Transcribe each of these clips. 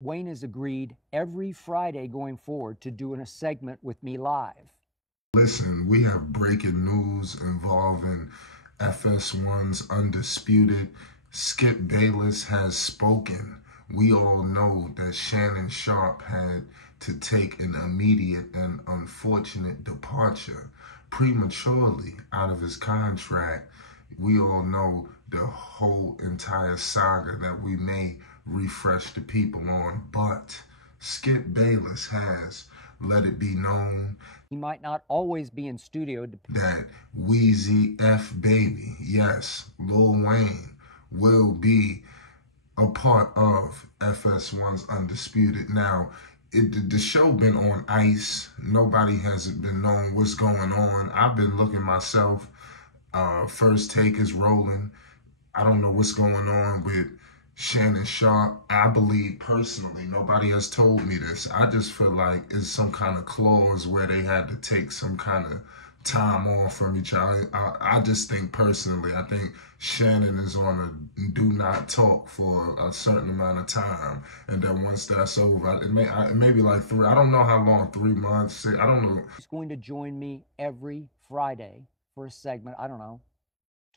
Wayne has agreed every Friday going forward to doing a segment with me live. Listen, we have breaking news involving FS1's Undisputed. Skip Bayless has spoken. We all know that Shannon Sharp had to take an immediate and unfortunate departure prematurely out of his contract. We all know the whole entire saga that we may refresh the people on, but Skip Bayless has let it be known He might not always be in studio. that Weezy F Baby, yes, Lil Wayne, will be a part of FS1's Undisputed. Now, the show been on ice. Nobody hasn't been knowing what's going on. I've been looking myself. First Take is rolling. I don't know what's going on with Shannon Sharp. I believe personally, nobody has told me this. I just feel like it's some kind of clause where they had to take some kind of time off from each other. I just think personally, I think Shannon is on a do not talk for a certain amount of time. And then once that's over, it may be like I don't know how long, 3 months, I don't know. He's going to join me every Friday for a segment. I don't know,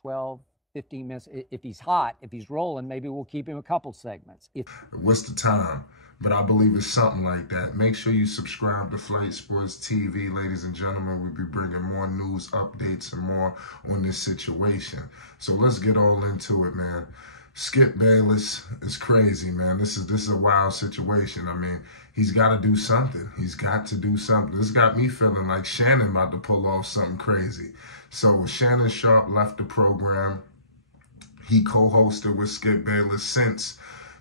12, 15 minutes. If he's hot, if he's rolling, maybe we'll keep him a couple segments. What's the time? But I believe it's something like that. Make sure you subscribe to Flight Sports TV, ladies and gentlemen. We'll be bringing more news updates and more on this situation. So let's get all into it, man. Skip Bayless is crazy, man. This is a wild situation. I mean, he's got to do something. He's got to do something. This got me feeling like Shannon about to pull off something crazy. So Shannon Sharp left the program. He co-hosted with Skip Bayless since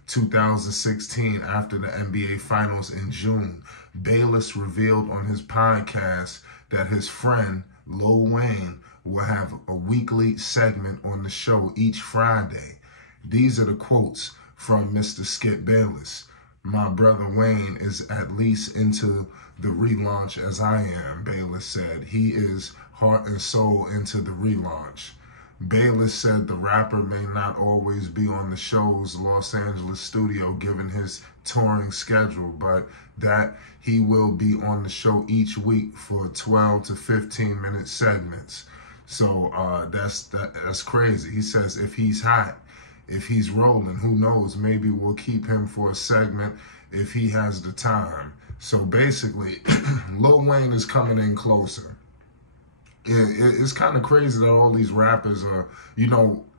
2016 after the NBA Finals in June. Bayless revealed on his podcast that his friend Lil Wayne will have a weekly segment on the show each Friday. These are the quotes from Mr. Skip Bayless. "My brother Wayne is at least into the relaunch as I am," Bayless said. "He is heart and soul into the relaunch." Bayless said the rapper may not always be on the show's Los Angeles studio given his touring schedule, but that he will be on the show each week for 12 to 15-minute segments. So that's crazy. He says if he's hot, if he's rolling, who knows, maybe we'll keep him for a segment if he has the time. So basically, Lil Wayne is coming in closer. Yeah, it's kind of crazy that all these rappers are,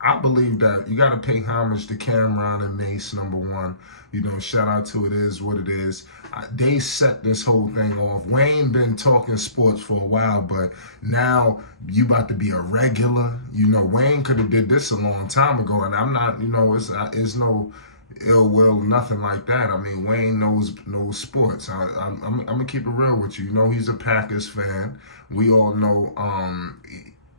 I believe that you got to pay homage to Cameron and Mace, number one. Shout out to It Is What It Is. They set this whole thing off. Wayne been talking sports for a while, but now you about to be a regular. Wayne could have did this a long time ago, and I'm not, it's no ill will, nothing like that. I mean, Wayne knows sports. I'm gonna keep it real with you. He's a Packers fan. We all know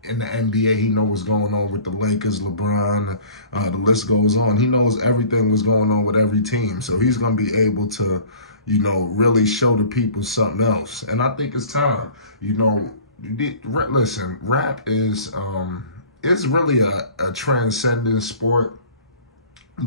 in the NBA, he knows what's going on with the Lakers, LeBron, the list goes on. He knows everything was going on with every team. So he's gonna be able to, really show the people something else. And I think it's time. Listen, rap is it's really a transcendent sport.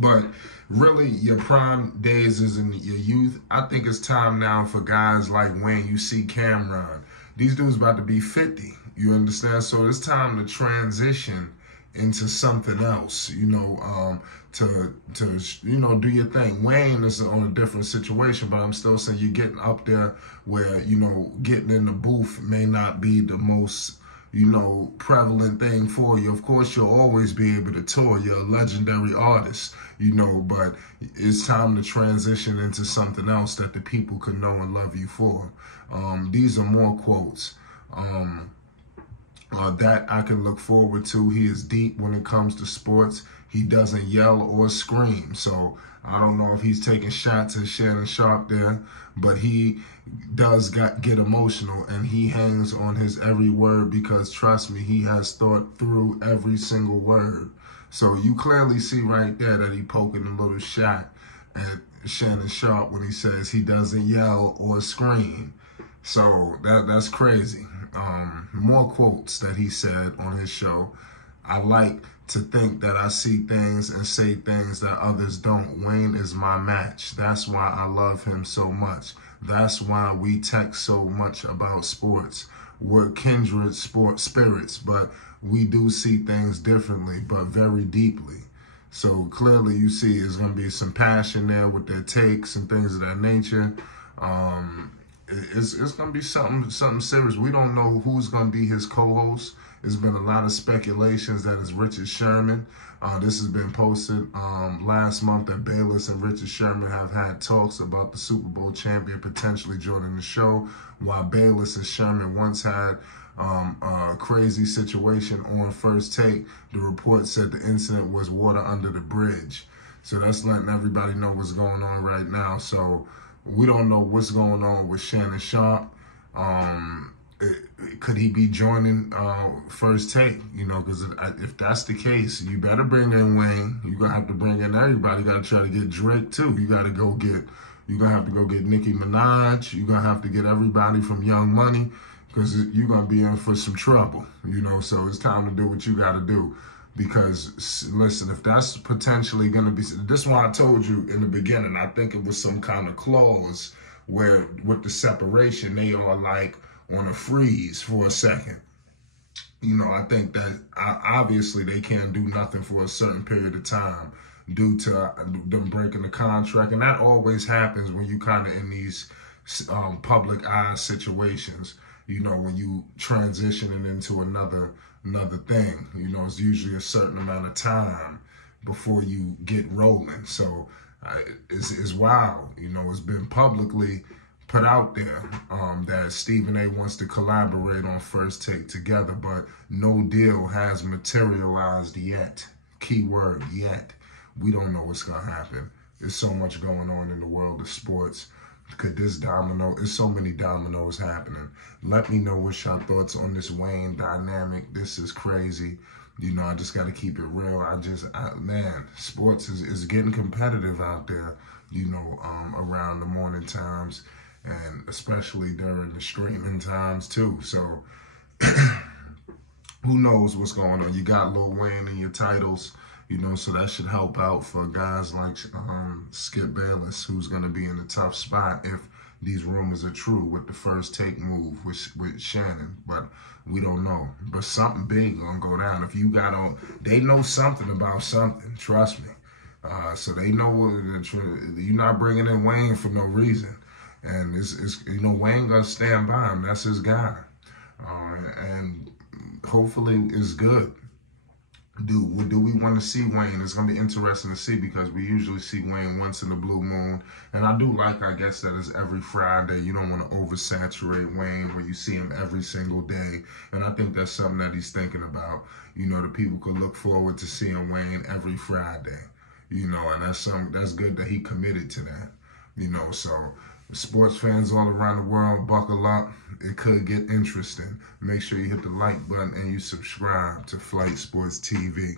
But really, your prime days is in your youth. I think it's time now for guys like Wayne. You see Cameron. These dudes about to be 50. You understand? So it's time to transition into something else, to do your thing. Wayne is on a different situation, but I'm still saying you're getting up there where, getting in the booth may not be the most prevalent thing for you. Of course, you'll always be able to tour. You're a legendary artist, but it's time to transition into something else that the people can know and love you for. These are more quotes that I can look forward to. He is deep when it comes to sports. He doesn't yell or scream. So I don't know if he's taking shots at Shannon Sharp there, but he does get emotional, and he hangs on his every word because, trust me, he has thought through every single word. So you clearly see right there that he poking a little shot at Shannon Sharp when he says he doesn't yell or scream. So that's crazy. More quotes that he said on his show. I like to think that I see things and say things that others don't. Wayne is my match. That's why I love him so much. That's why we text so much about sports. We're kindred sport spirits, but we do see things differently, but very deeply. So clearly you see there's going to be some passion there with their takes and things of that nature. It's going to be something serious. We don't know who's going to be his co-host. There's been a lot of speculations that it's Richard Sherman. This has been posted last month that Bayless and Richard Sherman have had talks about the Super Bowl champion potentially joining the show, while Bayless and Sherman once had a crazy situation on First Take. The report said the incident was water under the bridge. So that's letting everybody know what's going on right now. So we don't know what's going on with Shannon Sharp. Could he be joining First Take? You know, because if that's the case, you better bring in Wayne. You're going to have to bring in everybody. You got to try to get Drake, too. You're going to have to go get Nicki Minaj. You're going to have to get everybody from Young Money, because you're going to be in for some trouble, you know. So it's time to do what you got to do. Because, listen, if that's potentially going to be, this is why I told you in the beginning, I think it was some kind of clause where with the separation, they are like on a freeze for a second. You know, I think that obviously they can't do nothing for a certain period of time due to them breaking the contract. And that always happens when you kind of in these public eye situations. You know, when you transitioning into another thing, you know, it's usually a certain amount of time before you get rolling. So it's wild. You know, it's been publicly put out there that Stephen A. wants to collaborate on First Take together, but no deal has materialized yet. Keyword, yet. We don't know what's going to happen. There's so much going on in the world of sports. Could this there's so many dominoes happening. Let me know what's your thoughts on this Wayne dynamic. This is crazy. You know, I just got to keep it real. Man, sports is getting competitive out there, you know, around the morning times, and especially during the streaming times too. So who knows what's going on? You got Lil Wayne in your titles, you know, so that should help out for guys like Skip Bayless, who's going to be in a tough spot if these rumors are true with the First Take move with Shannon. But we don't know. But something big going to go down. If you got on, they know something about something, trust me. So they know you're not bringing in Wayne for no reason. And it's you know, Wayne going to stand by him. That's his guy. And hopefully it's good. Do we want to see Wayne? It's going to be interesting to see, because we usually see Wayne once in the blue moon. And I do like, I guess, that it's every Friday. You don't want to oversaturate Wayne where you see him every single day. And I think that's something that he's thinking about. You know, the people could look forward to seeing Wayne every Friday. You know, and that's good that he committed to that. You know, so sports fans all around the world, buckle up. It could get interesting. Make sure you hit the like button and you subscribe to Flight Sports TV.